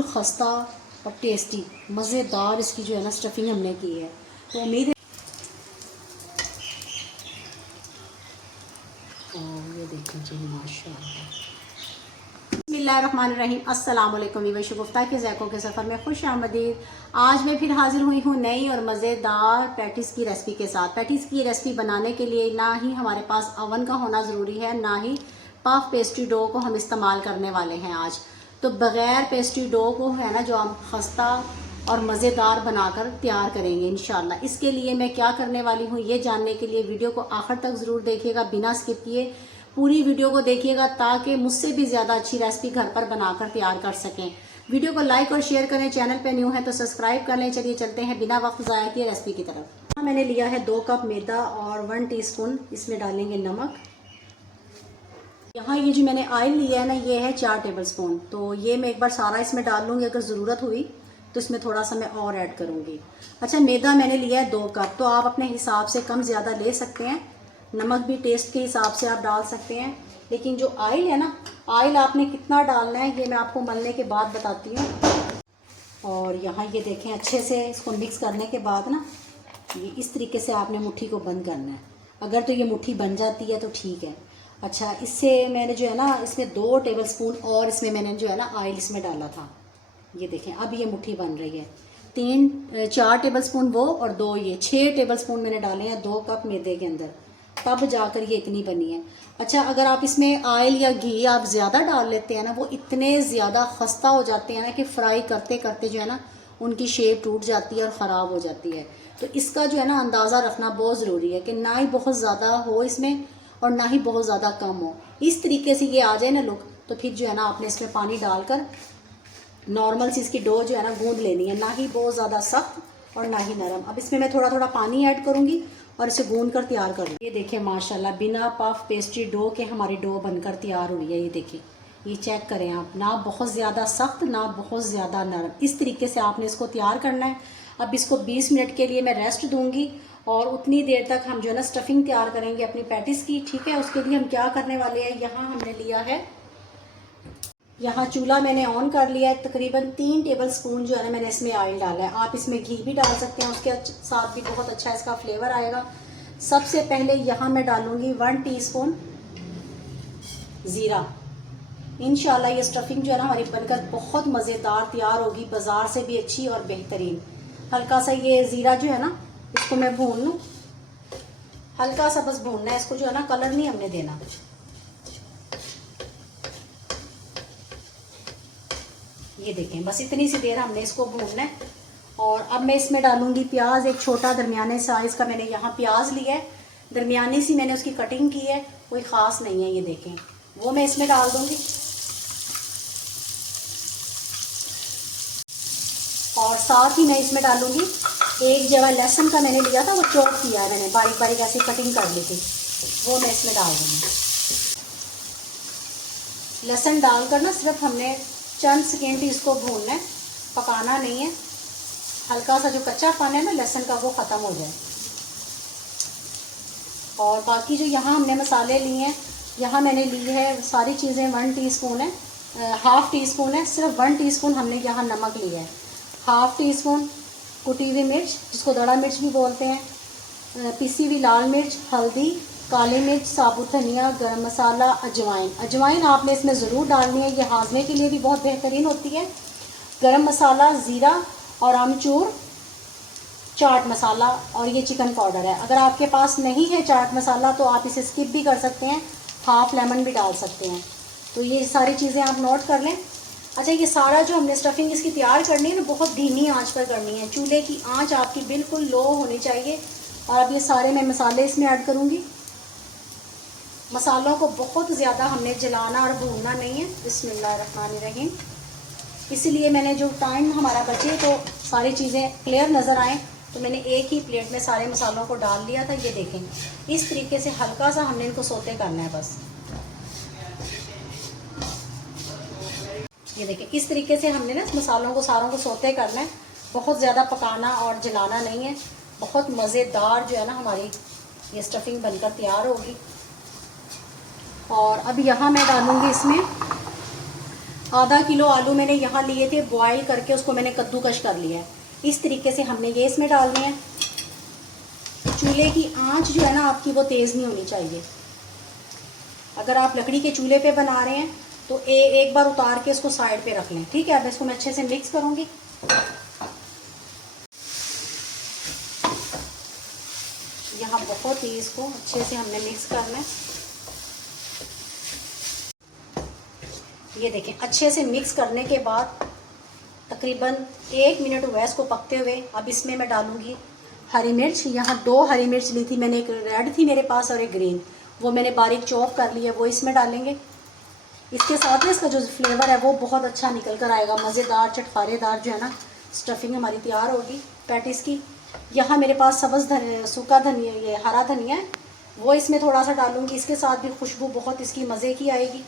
बिल्कुल खस्ता और टेस्टी मज़ेदार इसकी जो है ना स्टफिंग हमने की है। तो उम्मीद है और ये देखें जी माशाल्लाह। बिस्मिल्लाहिर्रहमानिर्रहीम, अस्सलाम वालेकुम वीवर, शगुफ्ता के ज़ैक़ों के सफ़र में खुश आमदीद। आज मैं फिर हाज़िर हुई हूँ नई और मज़ेदार पैटीज़ की रेसिपी के साथ। पैटीज़ की रेसिपी बनाने के लिए ना ही हमारे पास अवन का होना ज़रूरी है, ना ही पफ पेस्ट्री डो को हम इस्तेमाल करने वाले हैं आज। तो बग़ैर पेस्ट्री डो को है ना जो हम खस्ता और मज़ेदार बनाकर तैयार करेंगे इंशाल्लाह। इसके लिए मैं क्या करने वाली हूँ ये जानने के लिए वीडियो को आखिर तक ज़रूर देखिएगा, बिना स्किप किए पूरी वीडियो को देखिएगा ताकि मुझसे भी ज़्यादा अच्छी रेसिपी घर पर बनाकर तैयार कर सकें। वीडियो को लाइक और शेयर करें, चैनल पे न्यू है तो सब्सक्राइब कर लें। चलिए चलते हैं बिना वक्त ज़ाया किए रेसिपी की तरफ। मैंने लिया है 2 कप मैदा और 1 टीस्पून इसमें डालेंगे नमक। यहाँ ये जो मैंने ऑयल लिया है ना ये है 4 टेबलस्पून। तो ये मैं एक बार सारा इसमें डाल लूँगी, अगर ज़रूरत हुई तो इसमें थोड़ा सा मैं और ऐड करूँगी। अच्छा, मैदा मैंने लिया है 2 कप, तो आप अपने हिसाब से कम ज़्यादा ले सकते हैं। नमक भी टेस्ट के हिसाब से आप डाल सकते हैं। लेकिन जो ऑयल है ना, ऑयल आपने कितना डालना है ये मैं आपको मलने के बाद बताती हूँ। और यहाँ ये देखें, अच्छे से इसको मिक्स करने के बाद ना ये इस तरीके से आपने मुट्ठी को बंद करना है। अगर तो ये मुट्ठी बन जाती है तो ठीक है। अच्छा, इससे मैंने जो है ना इसमें 2 टेबलस्पून और इसमें मैंने जो है ना ऑयल इसमें डाला था। ये देखें अब ये मुट्ठी बन रही है। 4 टेबलस्पून वो और 2 ये 6 टेबलस्पून मैंने डाले हैं 2 कप मैदे के अंदर, तब जाकर ये इतनी बनी है। अच्छा, अगर आप इसमें ऑयल या घी आप ज़्यादा डाल लेते हैं ना, वो इतने ज़्यादा खस्ता हो जाते हैं ना कि फ्राई करते करते जो है ना उनकी शेप टूट जाती है और ख़राब हो जाती है। तो इसका जो है ना अंदाज़ा रखना बहुत ज़रूरी है कि ना ही बहुत ज़्यादा हो इसमें और ना ही बहुत ज़्यादा कम हो। इस तरीके से ये आ जाए ना लुक, तो फिर जो है ना आपने इसमें पानी डालकर नॉर्मल सी इसकी डो जो है ना गूंद लेनी है, ना ही बहुत ज़्यादा सख्त और ना ही नरम। अब इसमें मैं थोड़ा थोड़ा पानी ऐड करूँगी और इसे गूंद कर तैयार कर लूँगी। ये देखिए माशाल्लाह बिना पफ पेस्ट्री डो के हमारी डो बनकर तैयार हुई है। ये देखिए, ये चेक करें आप, ना बहुत ज़्यादा सख्त ना बहुत ज़्यादा नरम, इस तरीके से आपने इसको तैयार करना है। अब इसको 20 मिनट के लिए मैं रेस्ट दूँगी और उतनी देर तक हम जो है ना स्टफिंग तैयार करेंगे अपनी पैटीज़ की। ठीक है, उसके लिए हम क्या करने वाले हैं, यहाँ हमने लिया है, यहाँ चूल्हा मैंने ऑन कर लिया है। तकरीबन 3 टेबलस्पून जो है ना मैंने इसमें ऑयल डाला है। आप इसमें घी भी डाल सकते हैं, उसके साथ भी बहुत अच्छा इसका फ्लेवर आएगा। सबसे पहले यहाँ मैं डालूँगी 1 टीस्पून ज़ीरा। इंशाल्लाह ये स्टफिंग जो है ना हमारी बनकर बहुत मज़ेदार तैयार होगी, बाज़ार से भी अच्छी और बेहतरीन। हल्का सा ये ज़ीरा जो है ना इसको मैं भून लूँ, हल्का सा बस भूनना है इसको, जो है ना कलर नहीं हमने देना। ये देखें, बस इतनी सी देर हमने इसको भूनना है। और अब मैं इसमें डालूंगी प्याज। एक छोटा दरमियाने साइज़ का मैंने यहाँ प्याज लिया है, दरमियानी सी मैंने उसकी कटिंग की है, कोई ख़ास नहीं है। ये देखें, वो मैं इसमें डाल दूंगी। और साथ ही मैं इसमें डालूंगी एक जगह लहसुन का मैंने लिया था, वो चॉप किया है मैंने, बारीक बारीक ऐसी कटिंग कर ली थी, वो मैं इसमें डाल दूँगी। लहसुन डालकर ना सिर्फ हमने चंद सेकेंड इसको भूनना है, पकाना नहीं है। हल्का सा जो कच्चा पानी है ना लहसुन का वो ख़त्म हो जाए। और बाकी जो यहाँ हमने मसाले लिए हैं, यहाँ मैंने ली है सारी चीज़ें 1 टीस्पून है, हाफ़ टीस्पून है, सिर्फ 1 टीस्पून हमने यहाँ नमक लिया है, हाफ़ टीस्पून कुटी हुई मिर्च जिसको दड़ा मिर्च भी बोलते हैं, पिसी हुई लाल मिर्च, हल्दी, काली मिर्च, साबुत धनिया, गरम मसाला, अजवाइन। अजवाइन आपने इसमें ज़रूर डालनी है, ये हाजमे के लिए भी बहुत बेहतरीन होती है। गरम मसाला, ज़ीरा और आमचूर, चाट मसाला और ये चिकन पाउडर है। अगर आपके पास नहीं है चाट मसाला तो आप इसे स्किप भी कर सकते हैं, हाफ़ लेमन भी डाल सकते हैं। तो ये सारी चीज़ें आप नोट कर लें। अच्छा, ये सारा जो हमने स्टफिंग इसकी तैयार करनी है ना बहुत धीमी आंच पर करनी है, चूल्हे की आंच आपकी बिल्कुल लो होनी चाहिए। और अब ये सारे मैं मसाले इसमें ऐड करूँगी। मसालों को बहुत ज़्यादा हमने जलाना और भूनना नहीं है। बिस्मिल्लाहिर्रहमानिर्रहीम। इसलिए मैंने जो टाइम हमारा बचे तो सारी चीज़ें क्लियर नज़र आएँ तो मैंने एक ही प्लेट में सारे मसालों को डाल लिया था। ये देखें, इस तरीके से हल्का सा हमने इनको सोते करना है बस। ये देखें, इस तरीके से हमने ना मसालों को सारों को सोते करना है, बहुत ज़्यादा पकाना और जलाना नहीं है। बहुत मज़ेदार जो है ना हमारी ये स्टफिंग बनकर तैयार होगी। और अब यहाँ मैं डालूँगी इसमें आधा किलो आलू मैंने यहाँ लिए थे, बॉईल करके उसको मैंने कद्दूकश कर लिया है। इस तरीके से हमने ये इसमें डालनी है। चूल्हे की आंच जो है ना आपकी वो तेज़ नहीं होनी चाहिए। अगर आप लकड़ी के चूल्हे पे बना रहे हैं तो एक बार उतार के इसको साइड पे रख लें, ठीक है। अब इसको मैं अच्छे से मिक्स करूँगी। यहाँ बहुत ही इसको अच्छे से हमने मिक्स करना है। ये देखें, अच्छे से मिक्स करने के बाद तकरीबन 1 मिनट हुआ है इसको पकते हुए। अब इसमें मैं डालूँगी हरी मिर्च। यहाँ 2 हरी मिर्च ली थी मैंने, एक रेड थी मेरे पास और एक ग्रीन, वो मैंने बारीक चॉप कर लिया, वो इसमें डालेंगे। इसके साथ में इसका जो फ्लेवर है वो बहुत अच्छा निकल कर आएगा, मज़ेदार चटखारेदार जो है ना स्टफिंग हमारी तैयार होगी पैटिस की। यहाँ मेरे पास सूखा धनिया, ये हरा धनिया है, वो इसमें थोड़ा सा डालूँगी। इसके साथ भी खुशबू बहुत इसकी मज़े की आएगी।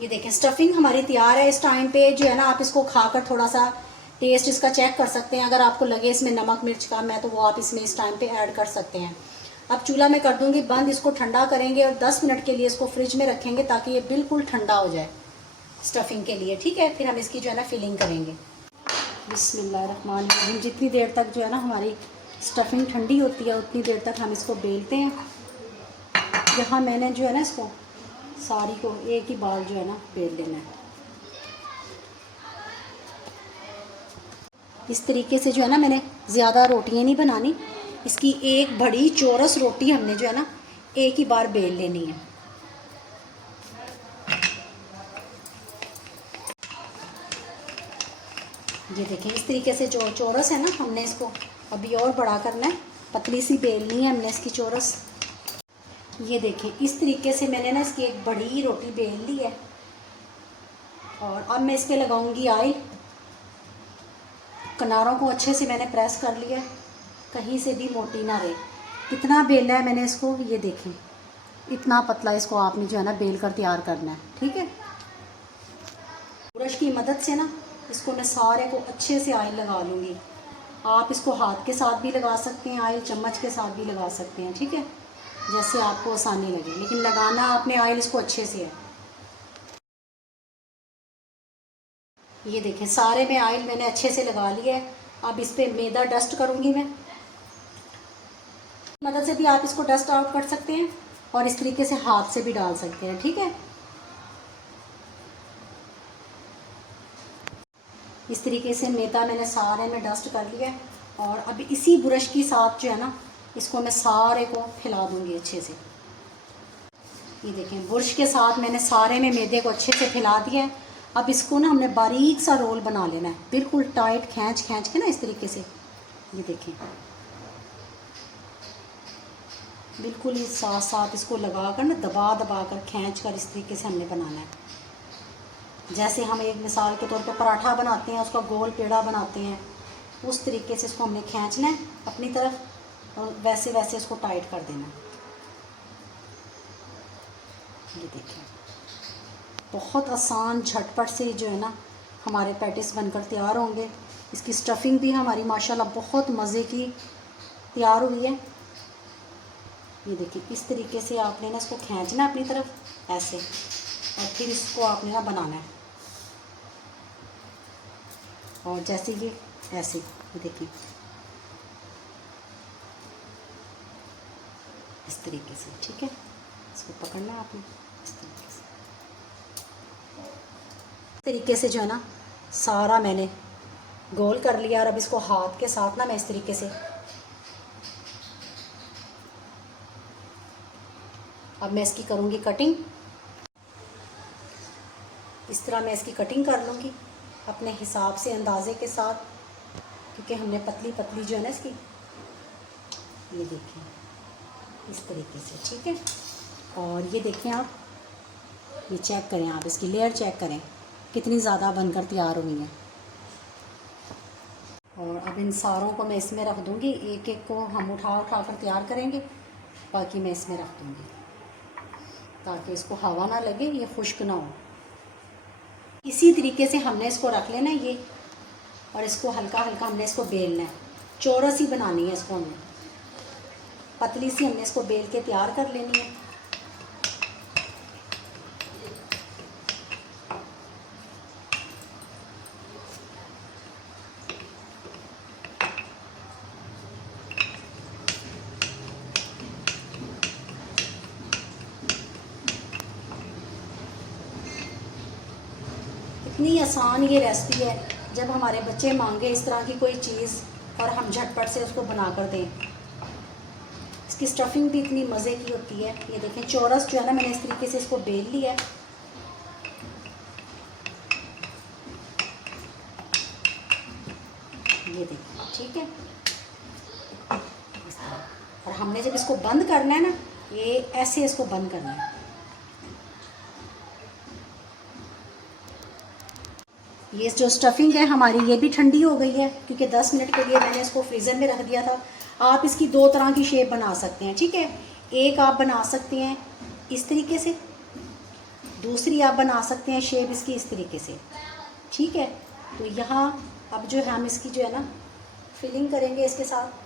ये देखें, स्टफिंग हमारी तैयार है। इस टाइम पे जो है ना आप इसको खाकर थोड़ा सा टेस्ट इसका चेक कर सकते हैं। अगर आपको लगे इसमें नमक मिर्च कम है तो वो आप इसमें इस टाइम पे ऐड कर सकते हैं। अब चूल्हा मैं कर दूंगी बंद, इसको ठंडा करेंगे और 10 मिनट के लिए इसको फ्रिज में रखेंगे ताकि ये बिल्कुल ठंडा हो जाए स्टफिंग के लिए, ठीक है। फिर हम इसकी जो है ना फिलिंग करेंगे। बिस्मिल्लाहिर्रहमानिर्रहीम। जितनी देर तक जो है ना हमारी स्टफिंग ठंडी होती है उतनी देर तक हम इसको बेलते हैं। यहाँ मैंने जो है ना इसको सारी को एक ही बार जो है ना बेल लेना है। इस तरीके से जो है ना मैंने ज़्यादा रोटियां नहीं बनानी, इसकी एक बड़ी चौरस रोटी हमने जो है ना एक ही बार बेल लेनी है। ये देखें, इस तरीके से जो चौरस है ना हमने इसको अभी और बड़ा करना है, पतली सी बेलनी है हमने इसकी चौरस। ये देखें, इस तरीके से मैंने ना इसकी एक बड़ी रोटी बेल ली है और अब मैं इस पर लगाऊंगी ऑयल। किनारों को अच्छे से मैंने प्रेस कर लिया, कहीं से भी मोटी ना रहे। कितना बेला है मैंने इसको, ये देखें, इतना पतला इसको आपने जो है ना बेल कर तैयार करना है, ठीक है। ब्रश की मदद से ना इसको मैं सारे को अच्छे से ऑयल लगा लूँगी। आप इसको हाथ के साथ भी लगा सकते हैं ऑयल, चम्मच के साथ भी लगा सकते हैं, ठीक है, जैसे आपको आसानी लगे, लेकिन लगाना आपने ऑयल इसको अच्छे से है। ये देखें, सारे में ऑयल मैंने अच्छे से लगा लिया है। अब इस पर मैदा डस्ट करूँगी मैं, मदद से भी आप इसको डस्ट आउट कर सकते हैं और इस तरीके से हाथ से भी डाल सकते हैं, ठीक है। इस तरीके से मैदा मैंने सारे में डस्ट कर लिया है और अब इसी ब्रश के साथ जो है ना इसको मैं सारे को फैला दूंगी अच्छे से। ये देखें, ब्रश के साथ मैंने सारे में मैदे को अच्छे से फैला दिया है। अब इसको ना हमने बारीक सा रोल बना लेना है, बिल्कुल टाइट खींच के ना इस तरीके से। ये देखें, बिल्कुल ही साथ साथ इसको लगा कर ना दबा कर खींच कर इस तरीके से हमने बनाना है। जैसे हम एक मिसाल के तौर पे पराठा बनाते हैं, उसका गोल पेड़ा बनाते हैं, उस तरीके से इसको हमने खींचना है अपनी तरफ और वैसे वैसे इसको टाइट कर देना है। ये देखिए, बहुत आसान झटपट से जो है ना हमारे पैटिस बनकर तैयार होंगे। इसकी स्टफिंग भी हमारी माशाल्लाह बहुत मज़े की तैयार हुई है। ये देखिए, इस तरीके से आपने ना इसको खींचना अपनी तरफ ऐसे और फिर इसको आपने ना बनाना है और जैसे ये ऐसे, ये देखिए इस तरीके से, ठीक है। इसको पकड़ना है आपने इस तरीके से जो है ना सारा मैंने गोल कर लिया और अब इसको हाथ के साथ ना मैं इस तरीके से, अब मैं इसकी करूँगी कटिंग। इस तरह मैं इसकी कटिंग कर लूँगी अपने हिसाब से, अंदाजे के साथ, क्योंकि हमने पतली पतली जो है ना इसकी, ये देखिए इस तरीके से, ठीक है। और ये देखें आप, ये चेक करें आप, इसकी लेयर चेक करें कितनी ज़्यादा बनकर तैयार हुई है। और अब इन सारों को मैं इसमें रख दूँगी, एक एक को हम उठा कर तैयार करेंगे, बाकी मैं इसमें रख दूँगी ताकि इसको हवा ना लगे, ये खुश्क ना हो। इसी तरीके से हमने इसको रख लेना ये, और इसको हल्का हल्का हमने इसको बेलना है, चौरस ही बनानी है इसको हमने। पतली सी हमने इसको बेल के तैयार कर लेनी है। इतनी आसान ये रेसिपी है, जब हमारे बच्चे मांगे इस तरह की कोई चीज़ और हम झटपट से उसको बना कर दें। इसकी स्टफिंग भी इतनी मज़े की होती है। ये देखें चौरस जो है ना, मैंने इस तरीके से इसको बेल लिया है। ये देखें, ठीक है। और हमने जब इसको बंद करना है ना, ये ऐसे इसको बंद करना है। ये जो स्टफिंग है हमारी, ये भी ठंडी हो गई है, क्योंकि 10 मिनट के लिए मैंने इसको फ्रीज़र में रख दिया था। आप इसकी दो तरह की शेप बना सकते हैं, ठीक है। एक आप बना सकते हैं इस तरीके से, दूसरी आप बना सकते हैं शेप इसकी इस तरीके से, ठीक है। तो यहाँ अब जो है हम इसकी जो है ना फिलिंग करेंगे इसके साथ।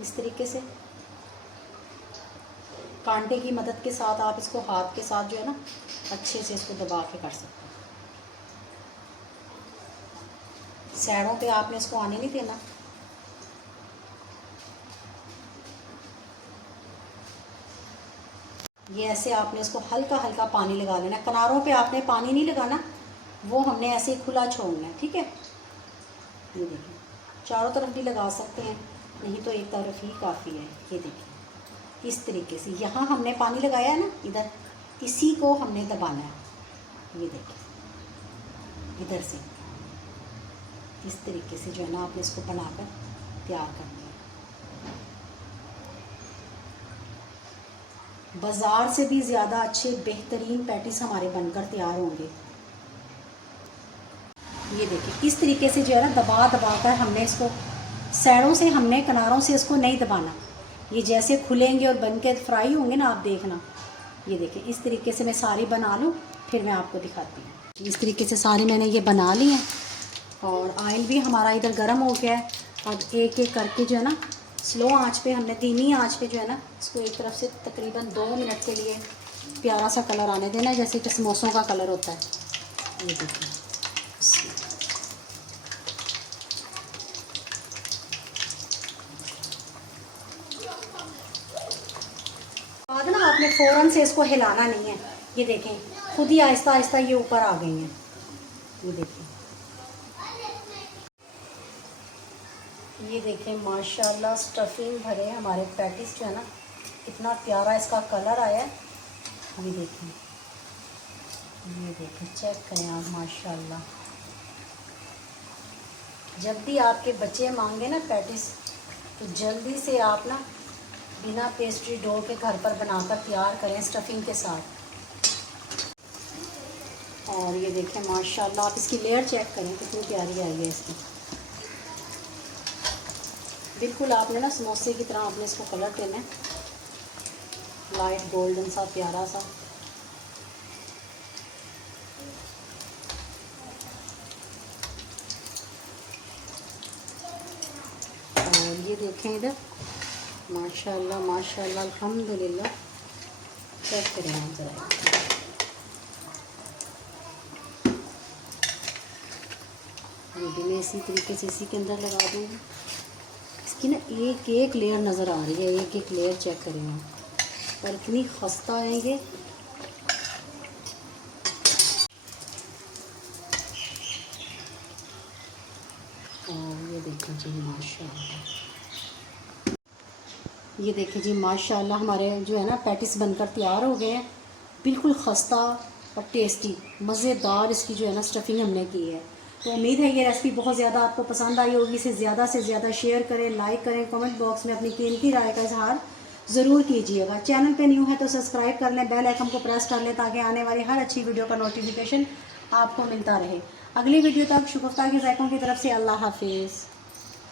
इस तरीके से कांटे की मदद के साथ आप इसको हाथ के साथ जो है ना अच्छे से इसको दबा के कर सकते हैं। साइडों पे आपने इसको आने नहीं देना। ये ऐसे आपने इसको हल्का हल्का पानी लगा लेना। किनारों पे आपने पानी नहीं लगाना, वो हमने ऐसे ही खुला छोड़ना है, ठीक है। ये देखिए, चारों तरफ भी लगा सकते हैं, नहीं तो एक तरफ ही काफ़ी है। ये देखिए इस तरीके से, यहाँ हमने पानी लगाया है ना इधर, इसी को हमने दबाना है। ये देखिए इधर से इस तरीके से जो है ना आपने इसको बनाकर तैयार करना है। बाज़ार से भी ज़्यादा अच्छे बेहतरीन पैटीज हमारे बनकर तैयार होंगे। ये देखिए इस तरीके से जो है ना दबा दबा कर हमने इसको, साइडों से हमने, किनारों से इसको नहीं दबाना। ये जैसे खुलेंगे और बन के फ्राई होंगे ना, आप देखना। ये देखिए इस तरीके से मैं सारी बना लूँ, फिर मैं आपको दिखाती हूँ। इस तरीके से सारे मैंने ये बना लिए हैं और ऑयल भी हमारा इधर गर्म हो गया है। अब एक एक करके जो है ना स्लो आंच पे, हमने धीमी आंच पे जो है ना इसको एक तरफ से तकरीबन 2 मिनट के लिए प्यारा सा कलर आने देना है, जैसे कि समोसों का कलर होता है। ये देखिए बाद ना आपने फ़ौरन से इसको हिलाना नहीं है। ये देखें खुद ही आहिस्ता आहिस्ता ये ऊपर आ गई हैं। ये देखिए, ये देखें माशाल्लाह स्टफिंग भरे हमारे पैटीज जो है ना, इतना प्यारा इसका कलर आया है। अभी देखें, ये देखें, चेक करें आप, माशाल्लाह। जब भी आपके बच्चे मांगे ना पैटीज, तो जल्दी से आप ना बिना पेस्ट्री डो के घर पर बनाकर तैयार करें स्टफिंग के साथ। और ये देखें माशाल्लाह, आप इसकी लेयर चेक करें कितनी प्यारी आई है इसकी। बिल्कुल आपने ना समोसे की तरह आपने इसको कलर देना है, लाइट गोल्डन सा प्यारा सा। और ये देखें इधर माशाल्लाह माशाल्लाह अल्हम्दुलिल्लाह। चेक करें आप ज़रा, ये भी मैं इसी तरीके से इसी के अंदर लगा दूँगी। इसकी ना एक एक लेयर नज़र आ रही है, एक एक लेयर चेक करें आप, और इतनी खस्ता आएंगे। और ये देखें जी माशाल्लाह, ये देखें जी माशाल्लाह, हमारे जो है ना पैटीज बनकर तैयार हो गए हैं। बिल्कुल खस्ता और टेस्टी मज़ेदार इसकी जो है ना स्टफिंग हमने की है। तो उम्मीद है ये रेसिपी बहुत ज़्यादा आपको पसंद आई होगी। इसे ज़्यादा से ज़्यादा शेयर करें, लाइक करें, कमेंट बॉक्स में अपनी कीमती राय का इजहार ज़रूर कीजिएगा। चैनल पे न्यू है तो सब्सक्राइब कर लें, बेल आइकन को प्रेस कर लें, ताकि आने वाली हर अच्छी वीडियो का नोटिफिकेशन आपको मिलता रहे। अगली वीडियो तक शुगुफ्ता के ज़ायकों की तरफ से अल्लाह हाफिज़।